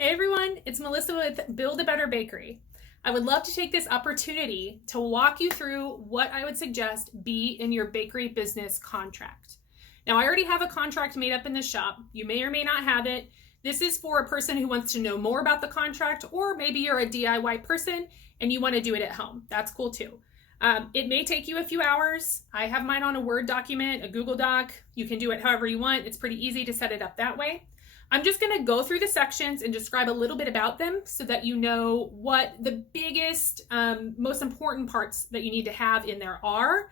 Hey everyone, it's Melissa with Build a Better Bakery. I would love to take this opportunity to walk you through what I would suggest be in your bakery business contract. Now, I already have a contract made up in the shop. You may or may not have it. This is for a person who wants to know more about the contract, or maybe you're a DIY person and you want to do it at home. That's cool too. It may take you a few hours. I have mine on a Word document, a Google Doc. You can do it however you want. It's pretty easy to set it up that way. I'm just going to go through the sections and describe a little bit about them so that you know what the biggest, most important parts that you need to have in there are.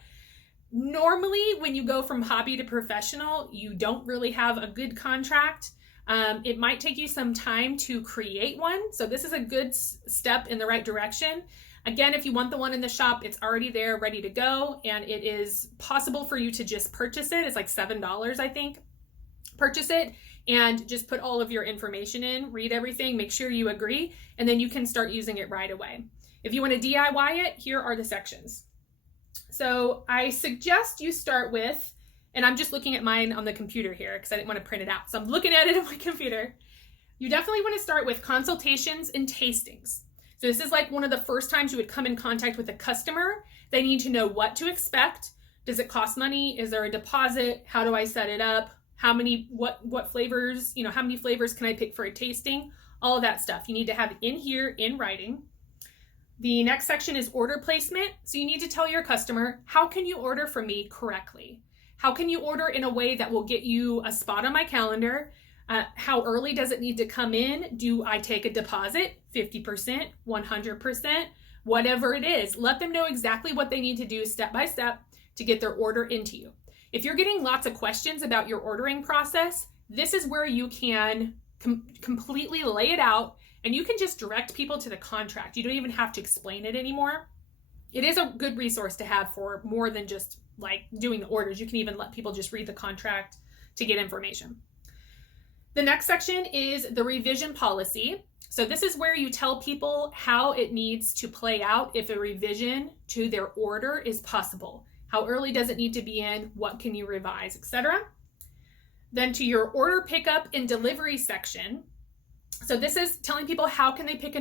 Normally, when you go from hobby to professional, you don't really have a good contract. It might take you some time to create one. So this is a good step in the right direction. Again, if you want the one in the shop, it's already there, ready to go. And it is possible for you to just purchase it. It's like $7, I think. Purchase it and just put all of your information in, read everything, make sure you agree, and then you can start using it right away. If you want to DIY it, here are the sections. So I suggest you start with, and I'm just looking at mine on the computer here because I didn't want to print it out. So I'm looking at it on my computer. You definitely want to start with consultations and tastings. So this is like one of the first times you would come in contact with a customer. They need to know what to expect. Does it cost money? Is there a deposit? How do I set it up? How many, what flavors, how many flavors can I pick for a tasting? All of that stuff. You need to have it in here in writing. The next section is order placement. So you need to tell your customer, how can you order from me correctly? How can you order in a way that will get you a spot on my calendar? How early does it need to come in? Do I take a deposit? 50%, 100%, whatever it is. Let them know exactly what they need to do step by step to get their order into you. If you're getting lots of questions about your ordering process, this is where you can completely lay it out and you can just direct people to the contract. You don't even have to explain it anymore. It is a good resource to have for more than just like doing the orders. You can even let people just read the contract to get information. The next section is the revision policy. So this is where you tell people how it needs to play out if a revision to their order is possible. How early does it need to be in? What can you revise, etc. Then to your order pickup and delivery section. So this is telling people how can they pick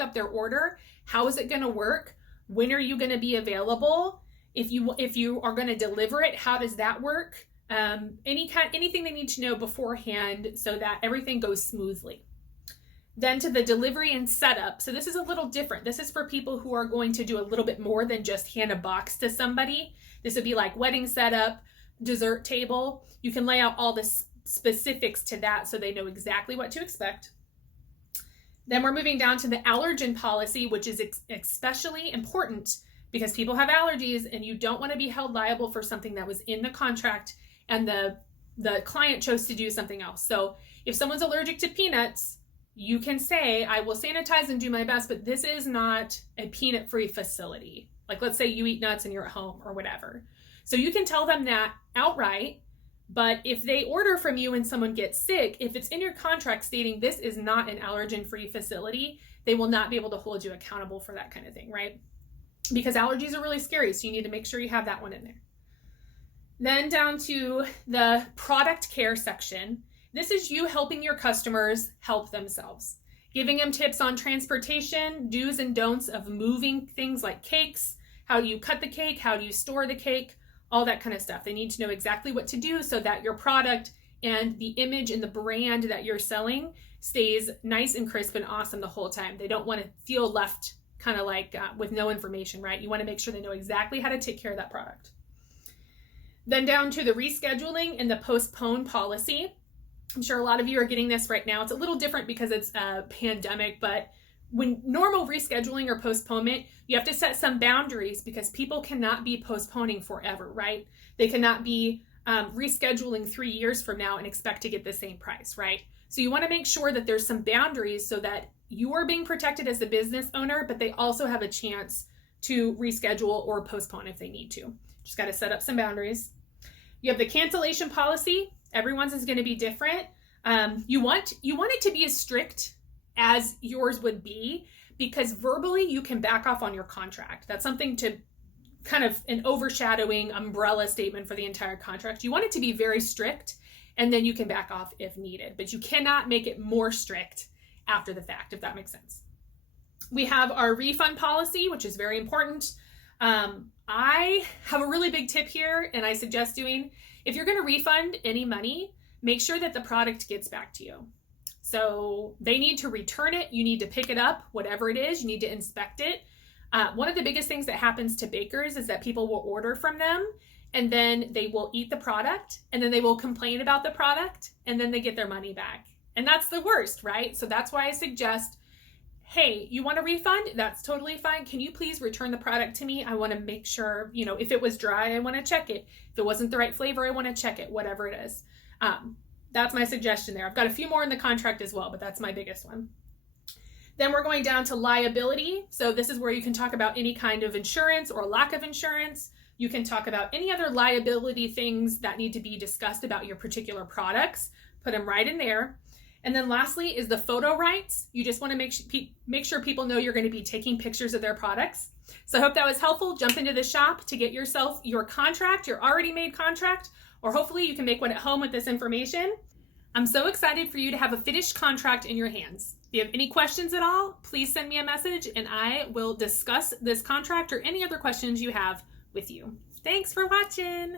up their order? How is it going to work? When are you going to be available? If you are going to deliver it, how does that work? Anything they need to know beforehand so that everything goes smoothly. Then to the delivery and setup. So this is a little different. This is for people who are going to do a little bit more than just hand a box to somebody. This would be like wedding setup, dessert table. You can lay out all the specifics to that so they know exactly what to expect. Then we're moving down to the allergen policy, which is especially important because people have allergies and you don't want to be held liable for something that was in the contract and the client chose to do something else. So if someone's allergic to peanuts, you can say, I will sanitize and do my best, but this is not a peanut-free facility. Like let's say you eat nuts and you're at home or whatever. So you can tell them that outright, but if they order from you and someone gets sick, if it's in your contract stating this is not an allergen-free facility, they will not be able to hold you accountable for that kind of thing, right? Because allergies are really scary, so you need to make sure you have that one in there. Then down to the product care section. This is you helping your customers help themselves, giving them tips on transportation, do's and don'ts of moving things like cakes. How do you cut the cake? How do you store the cake? All that kind of stuff. They need to know exactly what to do so that your product and the image and the brand that you're selling stays nice and crisp and awesome the whole time. They don't want to feel left kind of like with no information, right? You want to make sure they know exactly how to take care of that product. Then down to the rescheduling and the postpone policy. I'm sure a lot of you are getting this right now. It's a little different because it's a pandemic, but when normal rescheduling or postponement, you have to set some boundaries because people cannot be postponing forever, right? They cannot be rescheduling 3 years from now and expect to get the same price, right? So you want to make sure that there's some boundaries so that you are being protected as the business owner, but they also have a chance to reschedule or postpone if they need to. Just got to set up some boundaries. You have the cancellation policy. Everyone's is going to be different. You want it to be as strict as yours would be because verbally you can back off on your contract. That's something to kind of an overshadowing umbrella statement for the entire contract. You want it to be very strict and then you can back off if needed, but you cannot make it more strict after the fact, if that makes sense. We have our refund policy, which is very important. I have a really big tip here, and I suggest doing, if you're going to refund any money, make sure that the product gets back to you. So they need to return it. You need to pick it up, whatever it is. You need to inspect it. One of the biggest things that happens to bakers is that people will order from them, and then they will eat the product, and then they will complain about the product, and then they get their money back. And that's the worst, right? So that's why I suggest, hey, you want a refund? That's totally fine. Can you please return the product to me? I want to make sure, if it was dry, I want to check it. If it wasn't the right flavor, I want to check it, whatever it is. That's my suggestion there. I've got a few more in the contract as well, but that's my biggest one. Then we're going down to liability. So this is where you can talk about any kind of insurance or lack of insurance. You can talk about any other liability things that need to be discussed about your particular products. Put them right in there. And then lastly is the photo rights. You just want to make sure people know you're going to be taking pictures of their products. So I hope that was helpful. Jump into the shop to get yourself your contract, your already made contract, or hopefully you can make one at home with this information. I'm so excited for you to have a finished contract in your hands. If you have any questions at all, please send me a message and I will discuss this contract or any other questions you have with you. Thanks for watching.